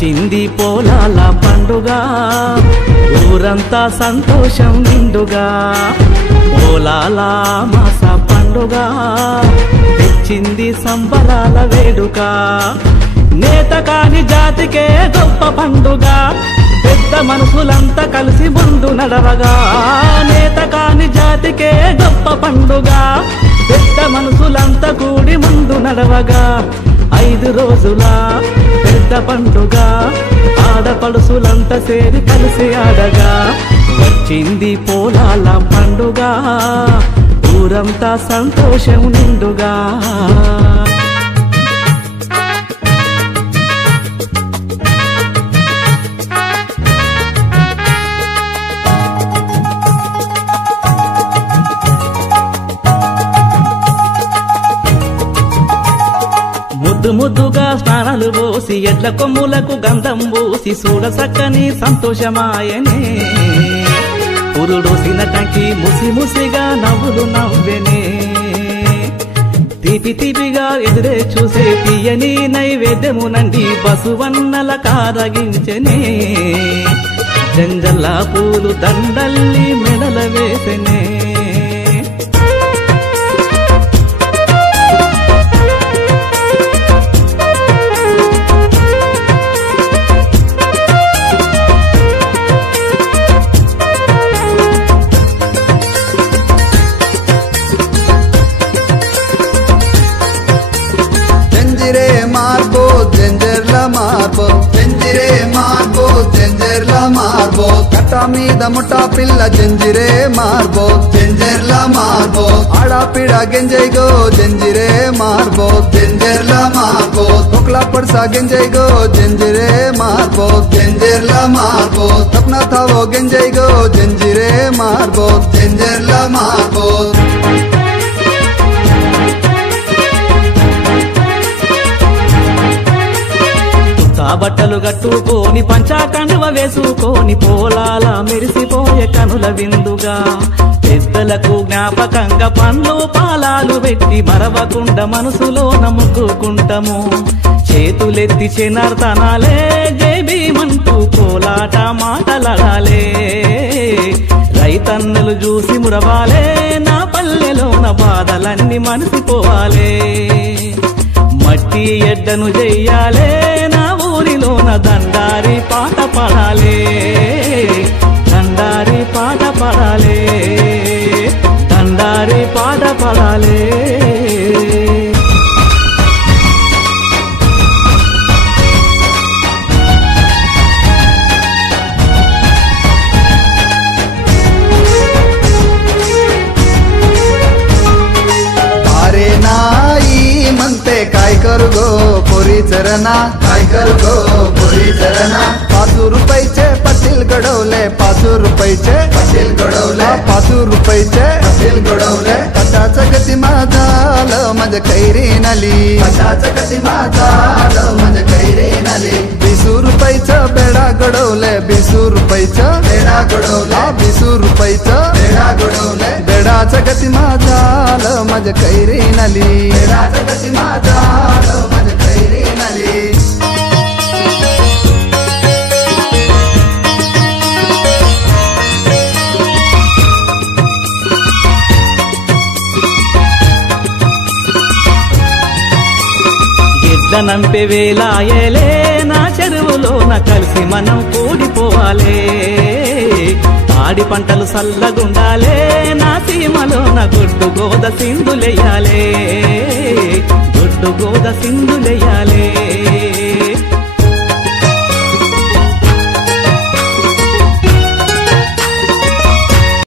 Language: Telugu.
వచ్చింది పొలాల పండుగ ఊరంతా సంతోషం నిండుగా పొలాల మాస పండుగ తెచ్చింది సంబరాల వేడుక నేత కాని జాతికే గొప్ప పండుగ పెద్ద మనుషులంతా కలిసి ముందు నడవగా నేత కాని జాతికే గొప్ప పండుగ పెద్ద మనుషులంతా కూడి ముందు నడవగా 5 రోజుల పెద్ద పండుగ ఆడపడుసులంతా సేరి కలిసి ఆడగా వచ్చింది పొలాల పండుగ ఊరంతా సంతోషం నిండుగా ముద్దు ముద్దుగా స్నానాలు పోసి ఎడ్ల కొమ్ములకు గంధం పూసి చూడసక్కని సంతోషమాయనే పురుడోసిన టంకి ముసి ముసిగా నవ్వులు నవ్వెనే తీపి తీపిగా ఎదురే చూసే తీయని నైవేద్యమునండి బసువన్నల కారగించెనే జంజల్లా పూలు దండల్లి మెడల వేసెనే కట్ట మీద ముఠా పిల్ల జంజిరే మార్బో జంజర్లా మార్బో ఆడాపిడ గెంజైగో జంజిరే మార్బో జంజర్లా మార్బో తొక్లా పడసా గెంజైగో జంజిరే మార్బో జంజర్లా మార్బో తప్నా థావో గెంజైగో జంజిరే మార్బో జంజర్లా మార్బో బట్టలు కట్టుకొని పంచాకండువ వేసుకొని పొలాల మెరిసిపోయే కనుల విందుగా పెద్దలకు జ్ఞాపకంగా పండ్లు పాలాలు పెట్టి మరవకుండా మనసులో నమ్ముకుంటాము చేతులెత్తి చెనర్తనాలే జై భీమంటూ కోలాట మాటలాడాలే రైతన్నలు చూసి మురవాలే నా పల్లెలోన బాధలన్నీ మనసిపోవాలే మట్టి ఎడ్డను చెయ్యాలే నా ఊరిలోన దండారి పాట పడాలే దండారి పాట పడాలే దండారి పాట పడాలే काय करू गो पोरी चरणा काय करू गो पोरी चरणा 5 रुपयाचे पाटील घडवले 5 रुपयाचे पाटील घडवले 5 रुपयाचे पाटील घडवले पटाचं गती माझालं माझ्या कैरी नाली पटाचं गती माझालं माझ्या कैरी नाली 20 रुपयाचं बेडा घडवले 20 रुपयाचं बेडा घडवला 20 रुपयाचं बेडा घडवले बेडाचं गती माझालं माझ्या कैरी नाली बेडाचं गती माझालं माझ्या कैरी नाली నంపే వేలాయలే నా చెరువులోన కలిసి మనం కూడిపోవాలే ఆడి పంటలు సల్లగుండాలే నా సీమలోన గుడ్డు గోద సింధులెయ్యాలే గుడ్డు గోద సింధులెయ్యాలే